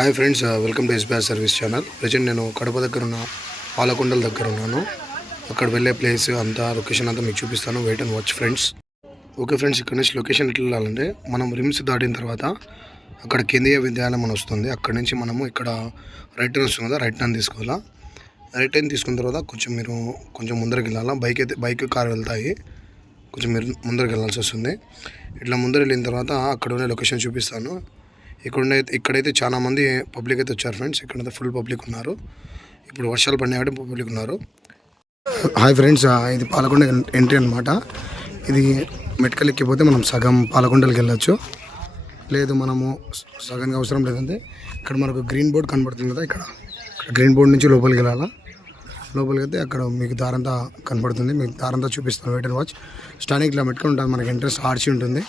Hi friends, welcome to SBR service channel. Present నేను కడప దగ్గర ఉన్న పాలకొండల దగ్గర ఉన్నాను. అక్కడ వెళ్ళే ప్లేస్ అంతా లొకేషన్ అంతా మీకు చూపిస్తాను. Wait and watch friends. Okay friends, ఇక్కడ నుంచి లొకేషన్ ఎట్లా వెళ్ళాలంటే మనం రిమ్స్ దాటిన తర్వాత అక్కడ కేంద్రీయ విద్యాలయం అని వస్తుంది. అక్కడ నుంచి మనము ఇక్కడ రైట్ టర్న్ వస్తుంది కదా, రైట్ టర్న్ తీసుకోవాలా. రైట్ టర్న్ తీసుకున్న తర్వాత మీరు కొంచెం ముందరికి వెళ్ళాలా. బైక్ కార్ వెళ్తాయి. కొంచెం మీరు ముందరికి వెళ్ళాల్సి వస్తుంది. ఇట్లా ముందర వెళ్ళిన తర్వాత అక్కడ ఉన్న లొకేషన్ చూపిస్తాను. ఇక్కడైతే చాలా మంది పబ్లిక్ అయితే వచ్చారు ఫ్రెండ్స్. ఇక్కడైతే ఫుల్ పబ్లిక్ ఉన్నారు. ఇప్పుడు వర్షాలు పడినా కాబట్టి పబ్లిక్ ఉన్నారు. హాయ్ ఫ్రెండ్స్, ఇది పాలకొండ ఎంట్రీ అనమాట. ఇది మెట్కల్ ఎక్కిపోతే మనం సగం పాలకొండలకి వెళ్ళొచ్చు. లేదు మనము సగంగా అవసరం లేదంటే ఇక్కడ మనకు గ్రీన్ బోర్డ్ కనబడుతుంది కదా, ఇక్కడ గ్రీన్ బోర్డ్ నుంచి లోపలికి వెళ్ళాలా. లోపలికి అయితే అక్కడ మీకు దారంతా కనబడుతుంది. మీకు దారంతా చూపిస్తాను. Wait and watch. స్టార్టింగ్ ఇట్లా మెట్కల్ ఉంటుంది, మనకి ఎంట్రెన్స్ ఆర్చి ఉంటుంది.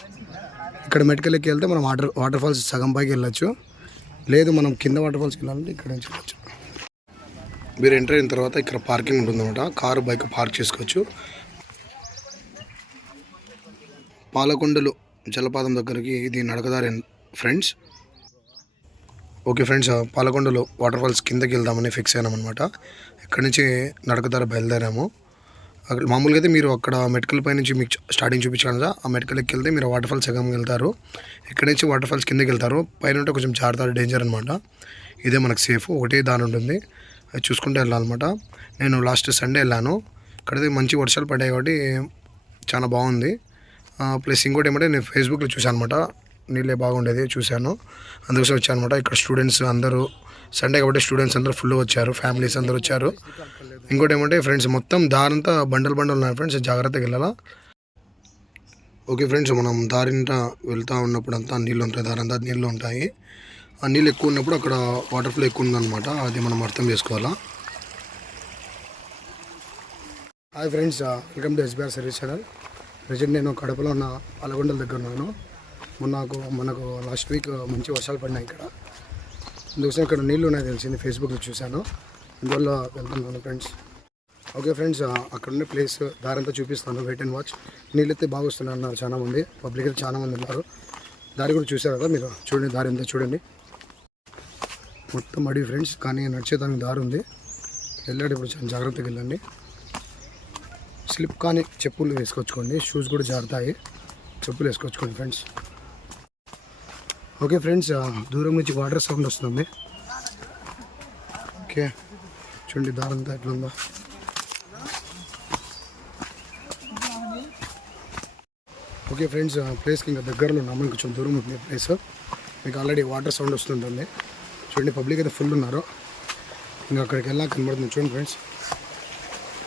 ఇక్కడ మెట్కల్ ఎక్కి వెళ్తే మనం వాటర్ ఫాల్స్ సగం పైకి వెళ్ళొచ్చు. లేదు మనం కింద వాటర్ ఫాల్స్కి వెళ్ళాలంటే ఇక్కడ నుంచి వెళ్ళచ్చు. మీరు ఎంటర్ అయిన తర్వాత ఇక్కడ పార్కింగ్ ఉంటుందన్నమాట. కారు బైక్ పార్క్ చేసుకోవచ్చు. పాలకొండలు జలపాతం దగ్గరికి ఇది నడకదారి ఫ్రెండ్స్. ఓకే ఫ్రెండ్స్, పాలకొండలో వాటర్ ఫాల్స్ కిందకి వెళ్దామని ఫిక్స్ అయినామన్నమాట. ఇక్కడ నుంచి నడకదారి బయలుదేరాము. అక్కడ మామూలుగా అయితే మీరు అక్కడ మెట్కల్ పై నుంచి మీకు స్టార్టింగ్ చూపించాను కదా, ఆ మెట్కల్ ఎక్కి వెళ్తే మీరు వాటర్ ఫాల్స్ సగం వెళ్తారు. ఇక్కడ నుంచి వాటర్ ఫాల్స్ కిందకి వెళ్తారు. పైన ఉంటే కొంచెం జారుతారు, డేంజర్ అనమాట. ఇదే మనకు సేఫ్. ఒకటే దాని ఉంటుంది, అది చూసుకుంటే వెళ్ళాలన్నమాట. నేను లాస్ట్ సండే వెళ్ళాను. ఇక్కడైతే మంచి వర్షాలు పడ్డాయి కాబట్టి చాలా బాగుంది. ప్లస్ ఇంకోటి ఏమంటే నేను ఫేస్బుక్లో చూశాను అనమాట, నీళ్ళే బాగుండేది చూశాను, అందుకోసం వచ్చాను అనమాట. ఇక్కడ స్టూడెంట్స్ అందరూ సండే కాబట్టి స్టూడెంట్స్ అందరూ ఫుల్ వచ్చారు, ఫ్యామిలీస్ అందరూ వచ్చారు. ఇంకోటి ఏమంటే ఫ్రెండ్స్ మొత్తం దారంతా బండలు ఉన్నాయి ఫ్రెండ్స్, జాగ్రత్తగా వెళ్ళాలా. ఓకే ఫ్రెండ్స్, మనం దారింట వెళ్తూ ఉన్నప్పుడు అంతా నీళ్ళు ఉంటాయి, దారంతా నీళ్ళు ఉంటాయి. ఆ నీళ్ళు ఎక్కువ ఉన్నప్పుడు అక్కడ వాటర్ ఫ్లో ఎక్కువ ఉందన్నమాట, అది మనం అర్థం చేసుకోవాలా. Hi friends, welcome to SBR service channel. Present నేను కడపలో ఉన్న పాలకొండల దగ్గర ఉన్నాను. మనకు లాస్ట్ వీక్ మంచి వర్షాలు పడినాయి ఇక్కడ, అందుకోసం ఇక్కడ నీళ్ళు ఉన్నాయి తెలిసింది, ఫేస్బుక్లో చూశాను, అందువల్ల వెళ్తున్నాను ఫ్రెండ్స్. ఓకే ఫ్రెండ్స్, అక్కడ ఉన్న ప్లేస్ దారంతా చూపిస్తాను. Wait and watch. నీళ్ళు అయితే బాగా వస్తున్నాయి అన్నారు చాలామంది, పబ్లిక్ అయితే చాలామంది ఉన్నారు. దారి కూడా చూసారు కదా మీరు, చూడండి దారి అంతా చూడండి, మొత్తం అడివి ఫ్రెండ్స్. కానీ నడిచేదానికి దారి ఉంది, వెళ్ళేటప్పుడు చాలా జాగ్రత్తగా వెళ్ళండి. స్లిప్ కానీ చెప్పులు వేసుకొచ్చుకోండి, షూస్ కూడా జారుతాయి, చెప్పులు వేసుకొచ్చుకోండి ఫ్రెండ్స్. ఓకే ఫ్రెండ్స్, దూరం నుంచి వాటర్ సౌండ్ వస్తుంది. ఓకే చూడండి దారంతా ఎట్లుందో. ఓకే ఫ్రెండ్స్, ప్లేస్కి ఇంకా దగ్గరలో ఉన్నాము, కొంచెం దూరం ఉంది ప్లేస్. మీకు ఆల్రెడీ వాటర్ సౌండ్ వస్తుంటుంది. చూడండి పబ్లిక్ అయితే ఫుల్ ఉన్నారు. ఇంకా అక్కడికి వెళ్ళాక కనబడుతుంది చూడండి ఫ్రెండ్స్,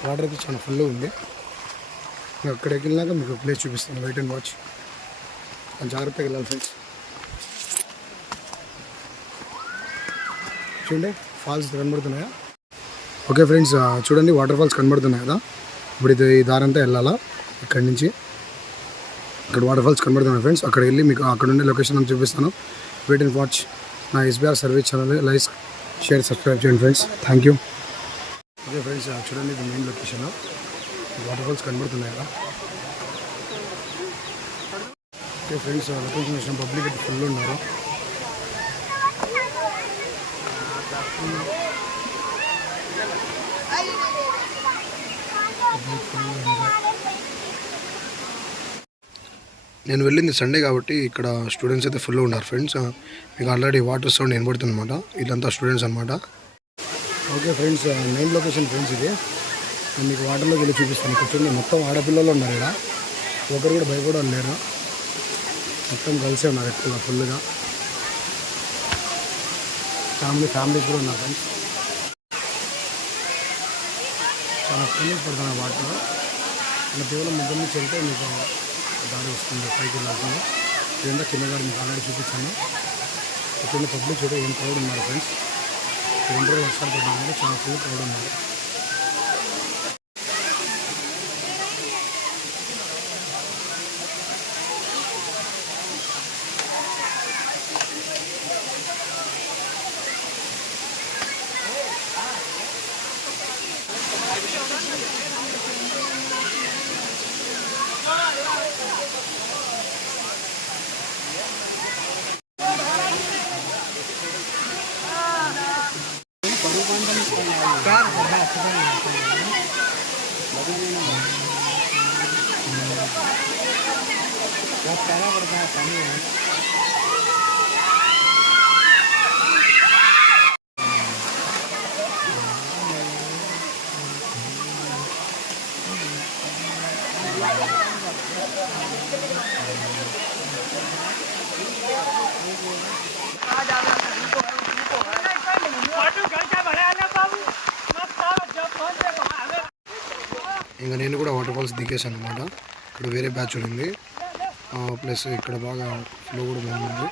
వాటర్ అయితే చాలా ఫుల్ ఉంది. ఇంకా అక్కడికి వెళ్ళాక మీకు ప్లేస్ చూపిస్తాను. Wait and watch. జాగ్రత్తగా వెళ్ళాలి ఫ్రెండ్స్. చూడండి ఫాల్స్ కనబడుతున్నాయా. ఓకే ఫ్రెండ్స్, చూడండి వాటర్ ఫాల్స్ కనబడుతున్నాయి కదా. ఇప్పుడు ఇది ఈ దారంతా వెళ్ళాలా. ఇక్కడి నుంచి ఇక్కడ వాటర్ ఫాల్స్ కనబడుతున్నాయి ఫ్రెండ్స్. అక్కడ వెళ్ళి మీకు అక్కడ ఉండే లొకేషన్ అని చూపిస్తాను. Wait and watch. నా SBR service channel like, share, subscribe చేయండి friends. Thank you. Okay friends, చూడండి ఇది మెయిన్ లొకేషన్. వాటర్ ఫాల్స్ కనబడుతున్నాయి కదా. ఓకే ఫ్రెండ్స్, లొకేషన్ వచ్చిన పబ్లిక్ అయితే ఫుల్ ఉన్నారు. నేను వెళ్ళింది సండే కాబట్టి ఇక్కడ స్టూడెంట్స్ అయితే ఫుల్ ఉన్నారు ఫ్రెండ్స్. మీకు ఆల్రెడీ వాటర్ సౌండ్ వినబడుతుంది అనమాట, వీళ్ళంతా స్టూడెంట్స్ అనమాట. Okay friends, main location friends ఇది. నేను మీకు వాటర్లోకి వెళ్ళి చూపిస్తాను. ఇక్కడ చూడండి మొత్తం ఆడపిల్లలు ఉన్నారు ఇక్కడ, ఒకరు కూడా భయపడాలి లేరు, మొత్తం కలిసే ఉన్నారు ఎక్కువగా ఫుల్గా. చాలా ఫ్యామిలీస్ కూడా ఉన్నారు ఫ్రెండ్స్. చాలా ఫీలింగ్ పడుతున్నాయి వాటర్. ఇలా కేవలం ముగ్గురు నుంచి వెళ్తే మీకు దారి వస్తుంది, పైకి వెళ్ళాల్సింది. ఇదంతా కింద గారు మీకు ఆల్రెడీ చూపించాను. కింద పబ్లిక్ చూడ ఏం క్రౌడ్ ఉన్నారు ఫ్రెండ్స్. 2 రోజులు వర్షాలు పడ్డామంటే చాలా ఫుల్ క్రౌడ్ ఉన్నారు. ఇంకా నేను కూడా వాటర్ ఫాల్స్ దిగేసాను అనమాట. ఇక్కడ వేరే బ్యాచ్ ఉంది, ప్లస్ ఇక్కడ బాగా ఫ్లో కూడా బాగుంది.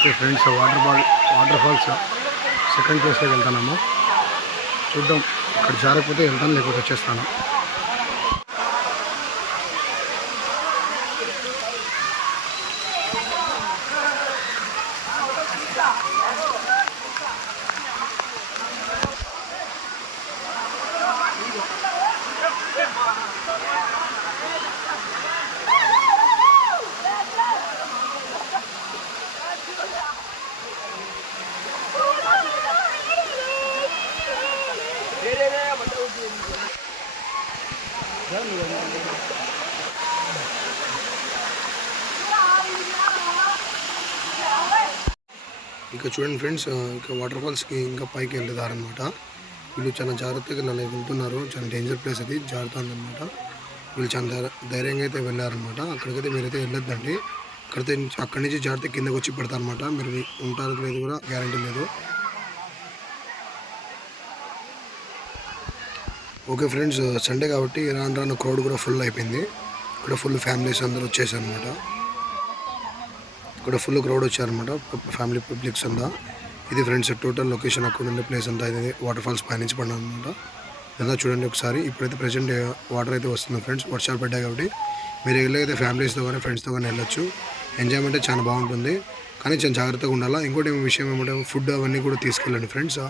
Okay friends, water falls second ప్లేస్లోకి వెళ్తున్నాము. చూద్దాం, అక్కడ జారకపోతే వెళ్తాను, లేకపోతే వచ్చేస్తాను. ఇంకా చూడండి ఫ్రెండ్స్, ఇంకా వాటర్ ఫాల్స్కి ఇంకా పైకి వెళ్ళేదారనమాట. వీళ్ళు చాలా జాగ్రత్తగా ఇలా వెళ్తున్నారు. చాలా డేంజర్ ప్లేస్ అది, జాగ్రత్త అనమాట. వీళ్ళు చాలా ధైర్యంగా అయితే వెళ్ళారనమాట. అక్కడికైతే మీరైతే వెళ్ళొద్దండి. అక్కడి నుంచి జాగ్రత్త కిందకి వచ్చి పెడతారనమాట. మీరు ఉంటారో లేదు కూడా గ్యారంటీ లేదు. ఓకే ఫ్రెండ్స్, సండే కాబట్టి రాను క్రౌడ్ కూడా ఫుల్ అయిపోయింది. ఇక్కడ ఫుల్ ఫ్యామిలీస్ అందరూ వచ్చేసారు అనమాట. ఇక్కడ ఫుల్ క్రౌడ్ వచ్చారనమాట, ఫ్యామిలీ పబ్లిక్స్ అంతా. ఇది ఫ్రెండ్స్ టోటల్ లొకేషన్, అక్కడ ఉండే ప్లేస్ అంతా ఇది వాటర్ ఫాల్స్ పైనుంచి పడినా అనమాట. ఇదంతా చూడండి ఒకసారి. ఇప్పుడైతే ప్రజెంట్ వాటర్ అయితే వస్తుంది ఫ్రెండ్స్, వర్షాలు పడ్డాయి కాబట్టి మీరు వెళ్ళైతే ఫ్యామిలీస్తో కానీ ఫ్రెండ్స్తో కానీ వెళ్ళొచ్చు. ఎంజాయ్మెంట్ చాలా బాగుంటుంది, కానీ చాలా జాగ్రత్తగా ఉండాలా. ఇంకోటి విషయం ఏమంటే ఫుడ్ అవన్నీ కూడా తీసుకెళ్ళండి ఫ్రెండ్స్.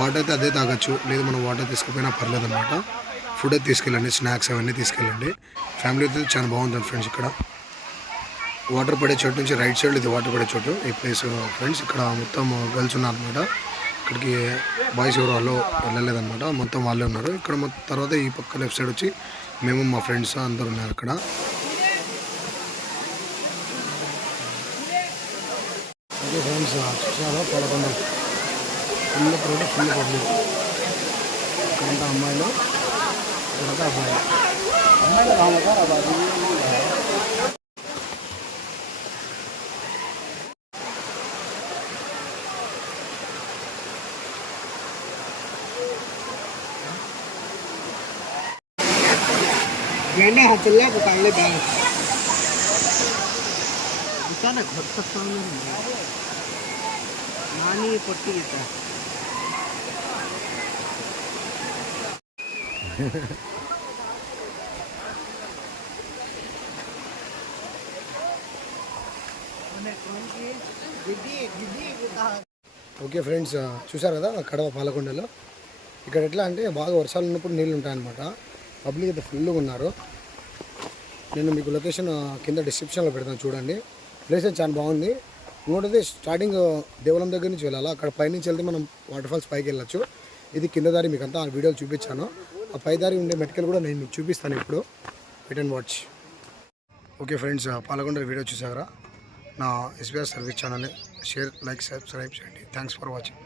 వాటర్ అయితే అదే తాగొచ్చు, లేదు మనం వాటర్ తీసుకుపోయినా పర్లేదు అనమాట. ఫుడ్ అయితే తీసుకెళ్ళండి, స్నాక్స్ అవన్నీ తీసుకెళ్ళండి. ఫ్యామిలీ అయితే చాలా బాగుంటుంది ఫ్రెండ్స్. ఇక్కడ వాటర్ పడే చోటు నుంచి రైట్ సైడ్ ఇది వాటర్ పడే చోటు ఈ ప్లేస్ ఫ్రెండ్స్. ఇక్కడ మొత్తం గర్ల్స్ ఉన్నారనమాట. ఇక్కడికి బాయ్స్ ఎవరు వాళ్ళు వెళ్ళలేదన్నమాట, మొత్తం వాళ్ళే ఉన్నారు ఇక్కడ. తర్వాత ఈ పక్క లెఫ్ట్ సైడ్ వచ్చి మేము మా ఫ్రెండ్స్ అందరు ఉన్నారు అక్కడ. ఓకే ఫ్రెండ్స్, చూసారా పడకుండా ఫుల్ క్రౌడ్, ఫుల్ పబ్లిక్. ఇక్కడంతా అమ్మాయిలు, ఇక్కడంతా అబ్బాయిలు. అమ్మాయిలు రామకారు అబ్బాయి. गहने हचल्ला को काले बैग ना घर तक सामने नानी पट्टी गीता ఓకే ఫ్రెండ్స్, చూసారు కదా కడవ పాలకొండలో. ఇక్కడ ఎట్లా అంటే బాగా వర్షాలు ఉన్నప్పుడు నీళ్ళు ఉంటాయన్నమాట. పబ్లిక్ అయితే ఫుల్గా ఉన్నారు. నేను మీకు లొకేషన్ కింద డిస్క్రిప్షన్లో పెడతాను, చూడండి. ప్లేస్ అయితే చాలా బాగుంది. ఇంకోటి స్టార్టింగ్ దేవలం దగ్గర నుంచి వెళ్ళాలి. అక్కడ పైనుంచి వెళ్తే మనం వాటర్ ఫాల్స్ పైకి వెళ్ళచ్చు. ఇది కింద దారి మీకు అంతా ఆ వీడియోలు చూపించాను. ఆ పైదారి ఉండే మెటికల్ కూడా నేను మీకు చూపిస్తాను ఇప్పుడు. Wait and watch. Okay friends, Palakonda video చూసారా? నా ఎస్బీఆర్ సర్వీస్ ఛానల్ని షేర్, లైక్, సబ్స్క్రైబ్ చేయండి. Thanks for watching.